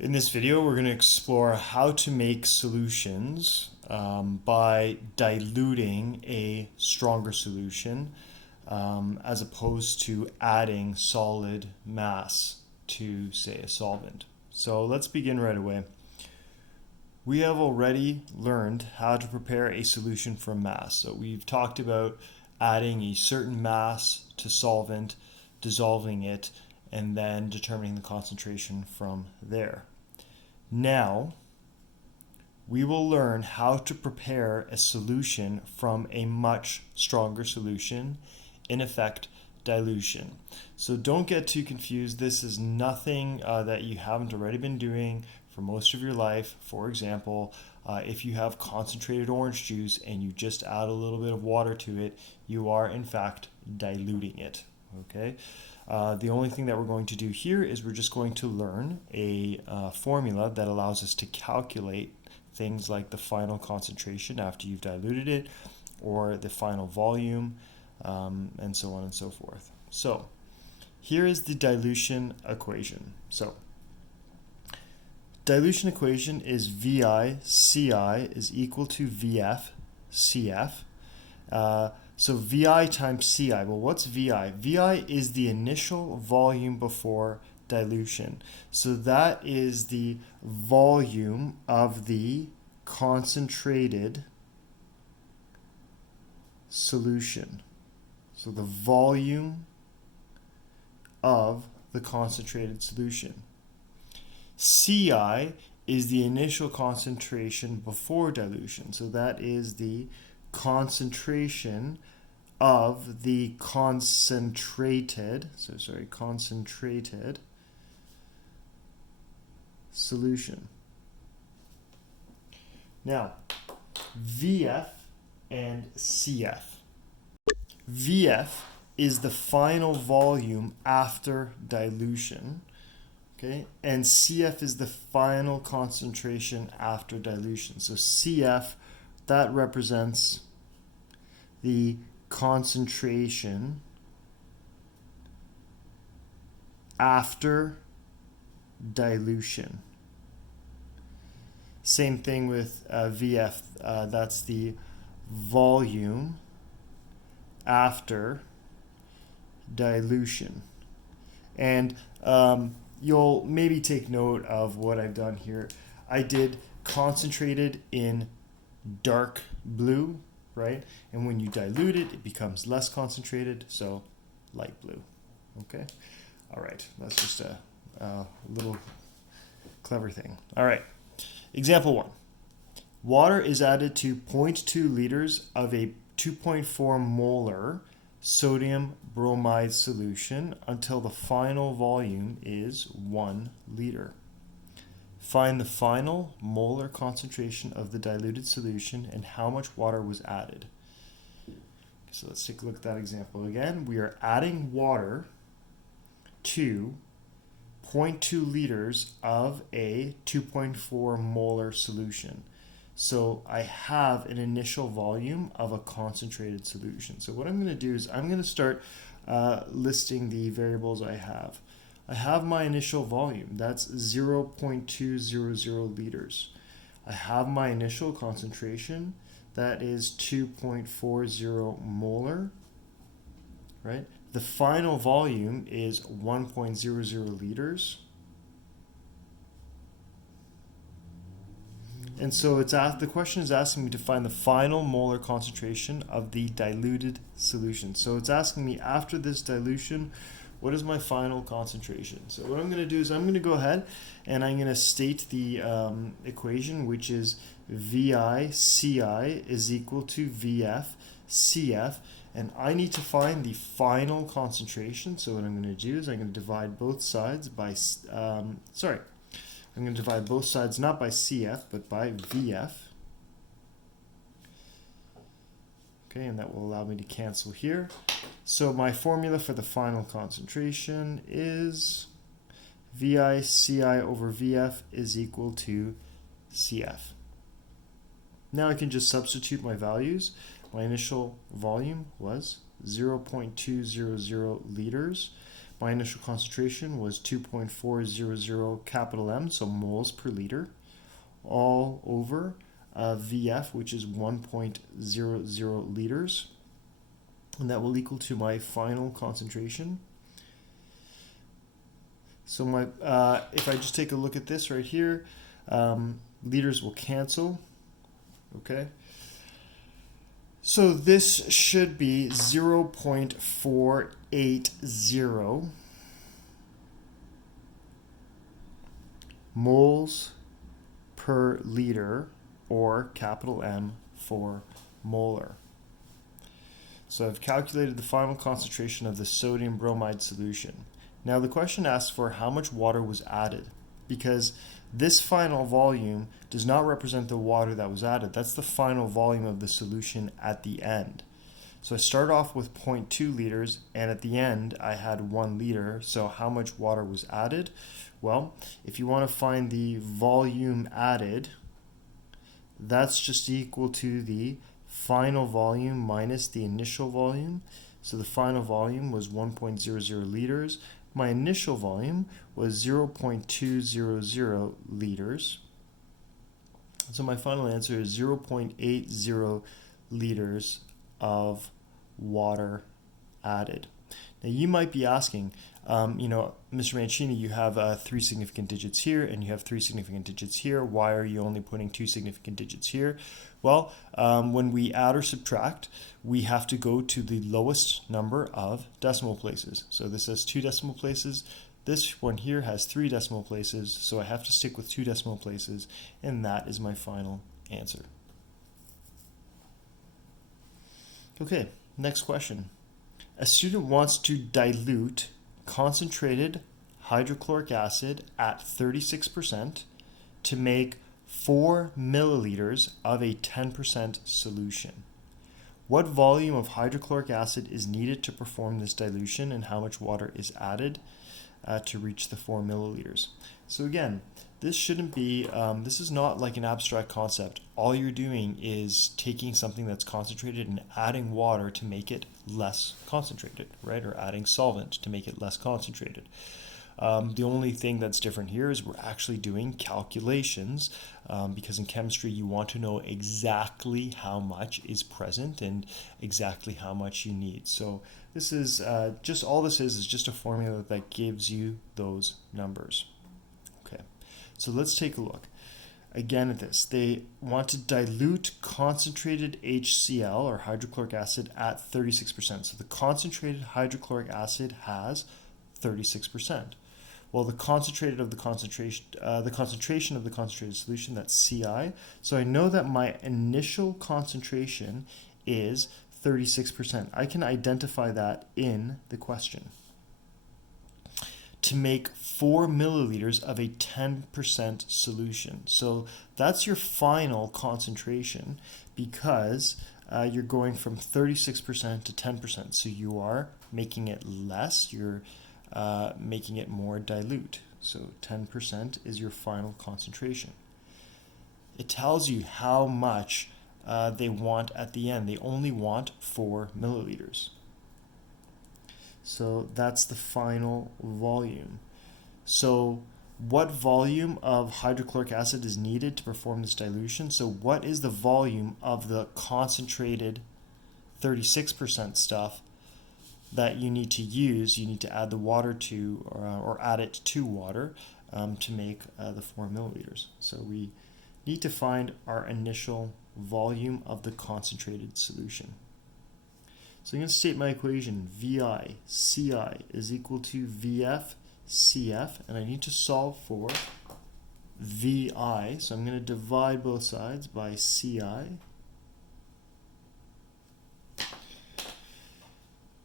In this video, we're going to explore how to make solutions by diluting a stronger solution as opposed to adding solid mass to, say, a solvent. So let's begin right away. We have already learned how to prepare a solution from mass. So we've talked about adding a certain mass to solvent, dissolving it, and then determining the concentration from there. Now, we will learn how to prepare a solution from a much stronger solution, in effect, dilution. So don't get too confused. This is nothing that you haven't already been doing for most of your life. For example, if you have concentrated orange juice and you just add a little bit of water to it, you are in fact diluting it. Okay. The only thing that we're going to do here is we're just going to learn a formula that allows us to calculate things like the final concentration after you've diluted it, or the final volume, and so on and so forth. So here is the dilution equation. So dilution equation is VI CI is equal to VF CF. So VI times CI. Well, what's VI? VI is the initial volume before dilution. So that is the volume of the concentrated solution. So the volume of the concentrated solution. CI is the initial concentration before dilution. So that is the concentration of the concentrated solution. Now, VF and CF. VF is the final volume after dilution, okay? And CF is the final concentration after dilution. So CF, that represents the concentration after dilution. Same thing with VF, that's the volume after dilution. And you'll maybe take note of what I've done here. I did concentrated in dark blue, right? And when you dilute it, it becomes less concentrated, so light blue. Okay? All right, that's just a little clever thing. All right, example 1. Water is added to 0.2 liters of a 2.4 molar sodium bromide solution until the final volume is 1 liter. Find the final molar concentration of the diluted solution and how much water was added. So let's take a look at that example again. We are adding water to 0.2 liters of a 2.4 molar solution. So I have an initial volume of a concentrated solution. So what I'm going to do is I'm going to start listing the variables I have. I have my initial volume, that's 0.200 liters. I have my initial concentration, that is 2.40 molar, right? The final volume is 1.00 liters. And so the question is asking me to find the final molar concentration of the diluted solution. So it's asking me, after this dilution, what is my final concentration? So what I'm going to do is I'm going to go ahead and I'm going to state the equation, which is VI CI is equal to VF CF, and I need to find the final concentration. So what I'm going to do is I'm going to divide both sides by, I'm going to divide both sides not by CF, but by VF. Okay, and that will allow me to cancel here. So my formula for the final concentration is VI CI over VF is equal to CF. Now I can just substitute my values. My initial volume was 0.200 liters. my initial concentration was 2.400 capital M, so moles per liter, all over VF, which is 1.00 liters. And that will equal to my final concentration. So my if I just take a look at this right here, liters will cancel, okay? So this should be 0.480 moles per liter, or capital M for molar. So I've calculated the final concentration of the sodium bromide solution. Now the question asks for how much water was added, because this final volume does not represent the water that was added. That's the final volume of the solution at the end. So I start off with 0.2 liters, and at the end I had 1 liter. So how much water was added? Well, if you want to find the volume added, that's just equal to the final volume minus the initial volume. So the final volume was 1.00 liters. My initial volume was 0.200 liters. So my final answer is 0.80 liters of water added. Now you might be asking, Mr. Mancini, you have 3 significant digits here and you have 3 significant digits here. Why are you only putting 2 significant digits here? Well, when we add or subtract, we have to go to the lowest number of decimal places. So this has 2 decimal places. This one here has 3 decimal places, so I have to stick with 2 decimal places, and that is my final answer. Okay, next question. A student wants to dilute concentrated hydrochloric acid at 36% to make 4 milliliters of a 10% solution. What volume of hydrochloric acid is needed to perform this dilution, and how much water is added to reach the 4 milliliters? So again, this shouldn't be, this is not like an abstract concept. All you're doing is taking something that's concentrated and adding water to make it less concentrated, right? Or adding solvent to make it less concentrated. The only thing that's different here is we're actually doing calculations, because in chemistry you want to know exactly how much is present and exactly how much you need. So this is just all this is just a formula that gives you those numbers. Okay, so let's take a look again at this. They want to dilute concentrated HCl, or hydrochloric acid, at 36%. So the concentrated hydrochloric acid has 36%. Well, the concentration of the concentration of the concentrated solution, that's Ci. So I know that my initial concentration is 36%. I can identify that in the question. To make 4 milliliters of a 10% solution. So that's your final concentration, because you're going from 36% to 10%. So you are making it less, you're making it more dilute. So 10% is your final concentration. It tells you how much they want at the end. They only want 4 milliliters. So that's the final volume. So what volume of hydrochloric acid is needed to perform this dilution? So what is the volume of the concentrated 36% stuff that you need to use? You need to add the water to, or add it to water to make the 4 milliliters. So we need to find our initial volume of the concentrated solution. So I'm going to state my equation. VI CI is equal to VF CF, and I need to solve for VI. So I'm going to divide both sides by CI.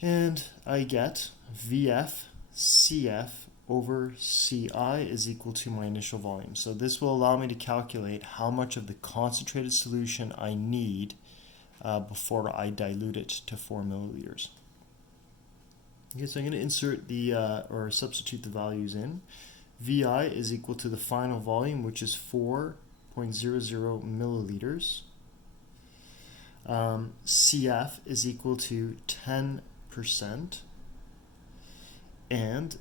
And I get VF CF over CI is equal to my initial volume. So this will allow me to calculate how much of the concentrated solution I need before I dilute it to 4 milliliters. Okay, so I'm going to insert the, or substitute the values in. VI is equal to the final volume, which is 4.00 milliliters. CF is equal to 10%. and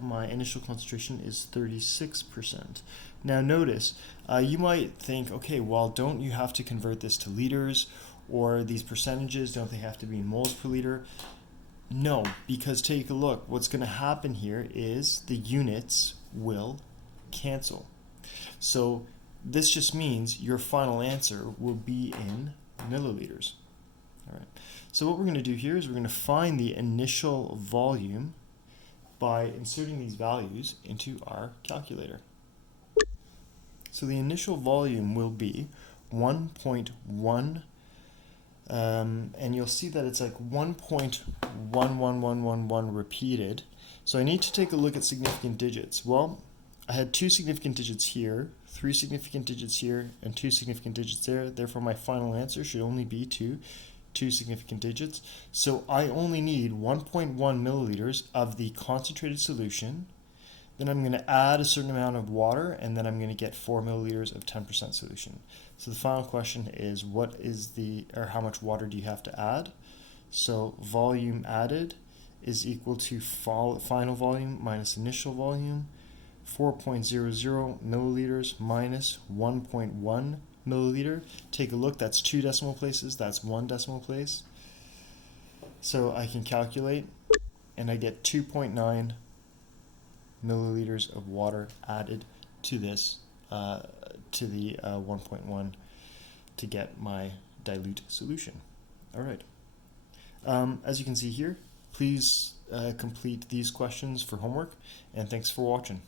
my initial concentration is 36%. Now notice, you might think, okay, well, don't you have to convert this to liters, or these percentages, don't they have to be in moles per liter? No, because take a look. What's going to happen here is the units will cancel. So this just means your final answer will be in milliliters. All right. So what we're going to do here is we're going to find the initial volume by inserting these values into our calculator. So the initial volume will be 1.1, and you'll see that it's like 1.11111 repeated. So I need to take a look at significant digits. Well, I had 2 significant digits here, 3 significant digits here, and 2 significant digits there. Therefore, my final answer should only be 2 significant digits. So I only need 1.1 milliliters of the concentrated solution. Then I'm going to add a certain amount of water, and then I'm going to get 4 milliliters of 10% solution. So the final question is, how much water do you have to add? So volume added is equal to final volume minus initial volume. 4.00 milliliters minus 1.1 milliliter. Take a look, that's 2 decimal places, that's 1 decimal place. So I can calculate, and I get 2.9 milliliters of water added to this, to the 1.1 to get my dilute solution. All right. As you can see here, please complete these questions for homework, and thanks for watching.